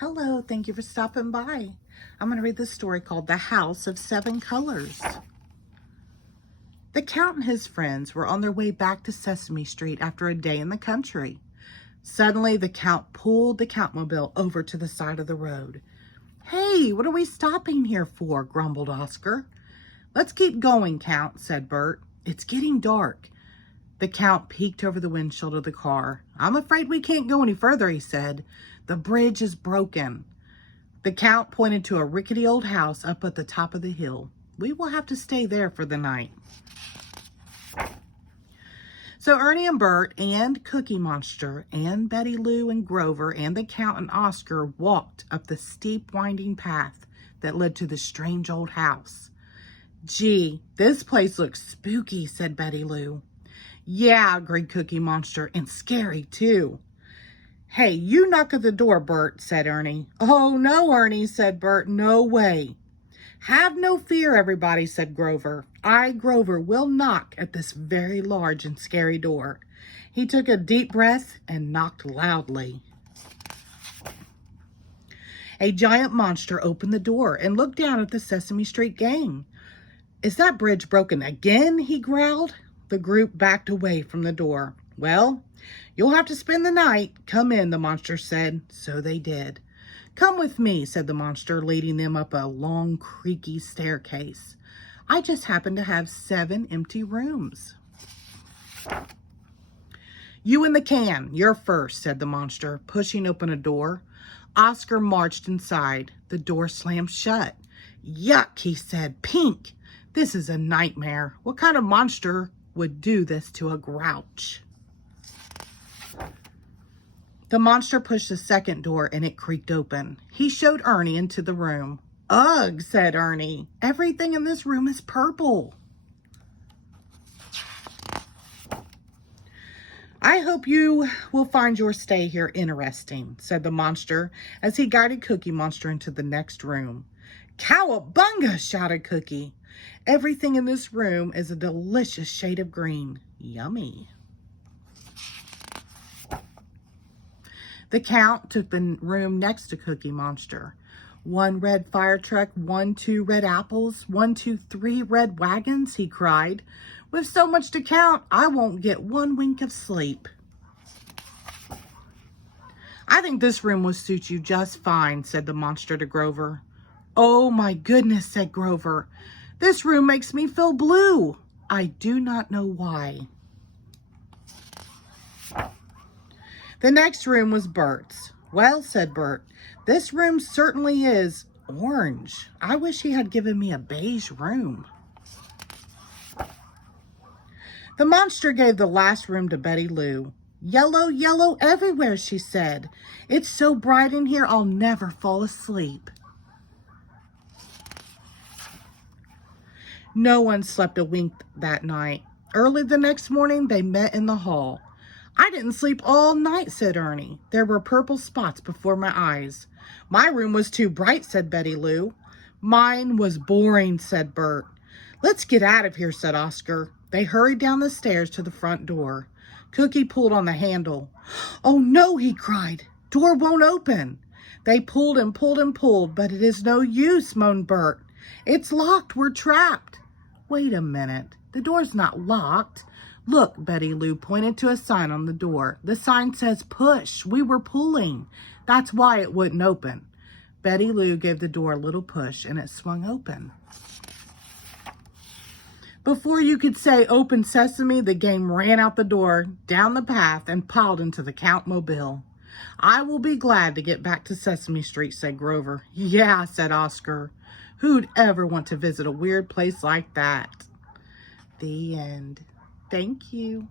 Hello, thank you for stopping by. I'm going to read this story called The House of Seven Colors. The Count and his friends were on their way back to Sesame Street after a day in the country. Suddenly, the Count pulled the Countmobile over to the side of the road. "Hey, what are we stopping here for?" grumbled Oscar. "Let's keep going, Count," said Bert. "It's getting dark." The Count peeked over the windshield of the car. "I'm afraid we can't go any further," he said. "The bridge is broken." The Count pointed to a rickety old house up at the top of the hill. "We will have to stay there for the night." So Ernie and Bert and Cookie Monster and Betty Lou and Grover and the Count and Oscar walked up the steep winding path that led to the strange old house. "Gee, this place looks spooky," said Betty Lou. "Yeah," agreed Cookie Monster, "and scary too." "Hey, you knock at the door, Bert," said Ernie. "Oh, no, Ernie," said Bert. "No way." "Have no fear, everybody," said Grover. "I, Grover, will knock at this very large and scary door." He took a deep breath and knocked loudly. A giant monster opened the door and looked down at the Sesame Street gang. "Is that bridge broken again?" he growled. The group backed away from the door. "Well, you'll have to spend the night. Come in," the monster said. So they did. "Come with me," said the monster, leading them up a long, creaky staircase. "I just happen to have 7 empty rooms." "You in the can, you're first," said the monster, pushing open a door. Oscar marched inside. The door slammed shut. "Yuck," he said. "Pink. This is a nightmare. What kind of monster would do this to a grouch?" The monster pushed the second door and it creaked open. He showed Ernie into the room. "Ugh," said Ernie. "Everything in this room is purple." "I hope you will find your stay here interesting," said the monster as he guided Cookie Monster into the next room. "Cowabunga!" shouted Cookie. "Everything in this room is a delicious shade of green. Yummy." The Count took the room next to Cookie Monster. "1 red fire truck, 1, 2 red apples, 1, 2, 3 red wagons," he cried. "With so much to count, I won't get 1 wink of sleep." "I think this room will suit you just fine," said the monster to Grover. "Oh my goodness," said Grover. "This room makes me feel blue. I do not know why." The next room was Bert's. "Well," said Bert, "this room certainly is orange. I wish he had given me a beige room." The monster gave the last room to Betty Lou. "Yellow, yellow everywhere," she said. "It's so bright in here I'll never fall asleep." No one slept a wink that night. Early the next morning, they met in the hall. "I didn't sleep all night," said Ernie. "There were purple spots before my eyes." "My room was too bright," said Betty Lou. "Mine was boring," said Bert. "Let's get out of here," said Oscar. They hurried down the stairs to the front door. Cookie pulled on the handle. "Oh no," he cried. "Door won't open." They pulled and pulled and pulled, but it is no use, moaned Bert. "It's locked. We're trapped." "Wait a minute. The door's not locked. Look," Betty Lou pointed to a sign on the door. "The sign says push. We were pulling. That's why it wouldn't open." Betty Lou gave the door a little push and it swung open. Before you could say "Open Sesame," the gang ran out the door, down the path, and piled into the Countmobile. "I will be glad to get back to Sesame Street," said Grover. "Yeah," said Oscar. "Who'd ever want to visit a weird place like that?" The end. Thank you.